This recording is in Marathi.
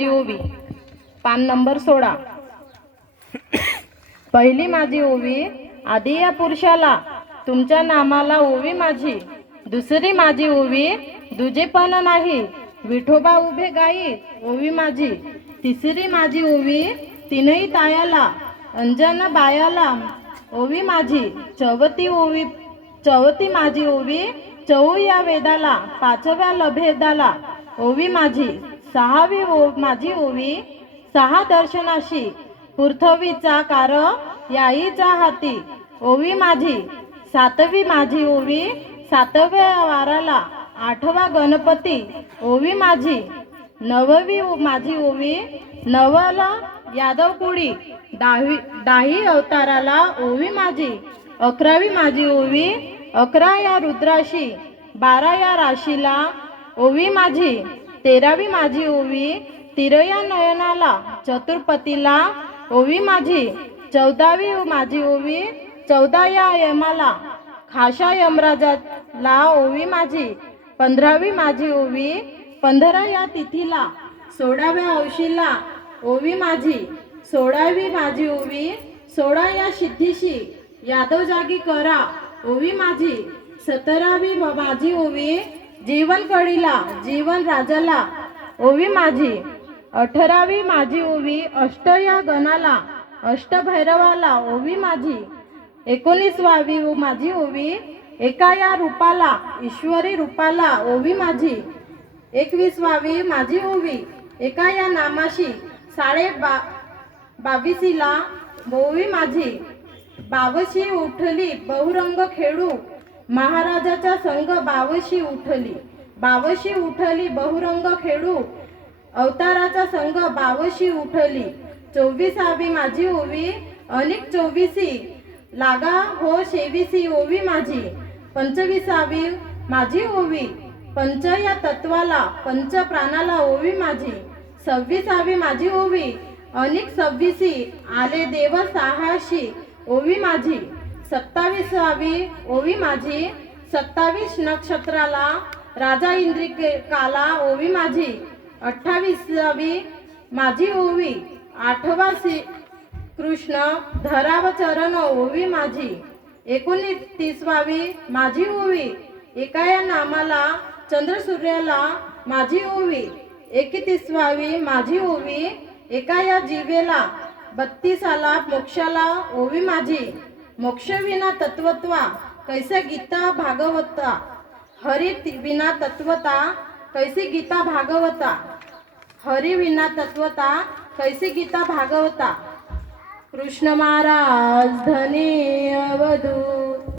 माझी ओवी. पान नंबर सोळा. पहिली माझी ओवी आधी या पुरुषाला. तुमच्या नामाला ओवी माझी. दुसरी माझी ओवी दुजेपण नाही. विठोबा उभे गाई ओवी माझी. तिसरी माझी ओवी तीनही तायाला. अंजन बायाला ओवी माझी. चवती ओवी चवती माझी ओवी चौ या वेदाला पाचव्या लभेदाला ओवी माझी. सहावी ओ माझी ओवी सहा दर्शनाशी पृथ्वीचा कार याईचा हाती. ओवी माझी सातवी माझी ओवी सातव्या वाराला आठवा गणपती. ओवी माझी नववी माझी ओवी नवला यादव कुडी. दहावी दाही अवताराला ओवी माझी अकरावी माझी ओवी अकरा या रुद्राशी बारा या राशीला ओवी माझी. तेरावी माझी ओवी तिरया नयनाला चतुर्पतीला ओवी माझी चौदावी माझी ओवी चौदा या यमाला खाशा यमराजाला ओवी माझी पंधरावी माझी ओवी पंधरा या तिथीला सोळाव्या औशीला ओवी माझी सोळावी माझी ओवी सोळा या सिद्धीशी यादव जागी करा ओवी माझी सतरावी माझी ओवी जीवन कळीला जीवन राजाला ओवी माझी अठरावी माझी ओवी अष्ट या गणाला अष्टभैरवाला ओवी माझी एकोणीसवावी ओ माझी ओवी एका या रूपाला ईश्वरी रूपाला ओवी माझी एकवीसवावी माझी ओवी एका या नामाशी साडे बा बावीसीला ओवी माझी बावशी उठली बहुरंग खेळू महाराजाचा संघ बावशी उठली. बावशी उठली बहुरंग खेळू. अवताराचा संघ बावशी उठली. चोवीसावी माझी ओवी अनेक चोवीसी. लागा हो शेवीसी ओवी माझी. पंचवीसावी माझी ओवी. पंच या तत्वाला पंच प्राणाला ओवी माझी. सव्वीसावी माझी ओवी. अनेक सव्वीसी. आले देव सहाशी. ओवी माझी. सत्तावीसावी ओवी माझी सत्तावीस नक्षत्राला राजा इंद्रिकाला ओवी माझी अठ्ठावीसावी माझी ओवी आठवा श्री कृष्ण धराव चरण ओवी माझी एकोणतीसवावी माझी ओवी एका या नामाला चंद्र सूर्याला माझी ओवी एकतीसवावी माझी ओवी एका या जीवेला बत्तीसाला मोक्षाला ओवी माझी. मोक्षविना तत्वत्वा कैसे गीता भागवता? हरी विना तत्वता कैसे गीता भागवता? हरी विना तत्वता कैसे गीता भागवता? कृष्ण महाराज धनी अवधू